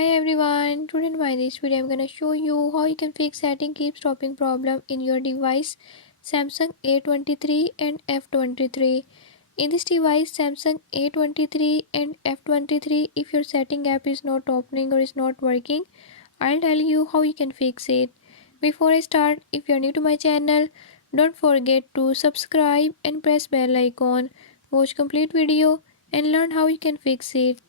Hi everyone, today in this video I'm gonna show you how you can fix setting keep stopping problem in your device Samsung A23 and F23. In this device Samsung A23 and F23, if your setting app is not opening or is not working, I'll tell you how you can fix it. Before I start, if you're new to my channel, don't forget to subscribe and press bell icon. Watch complete video and learn how you can fix it.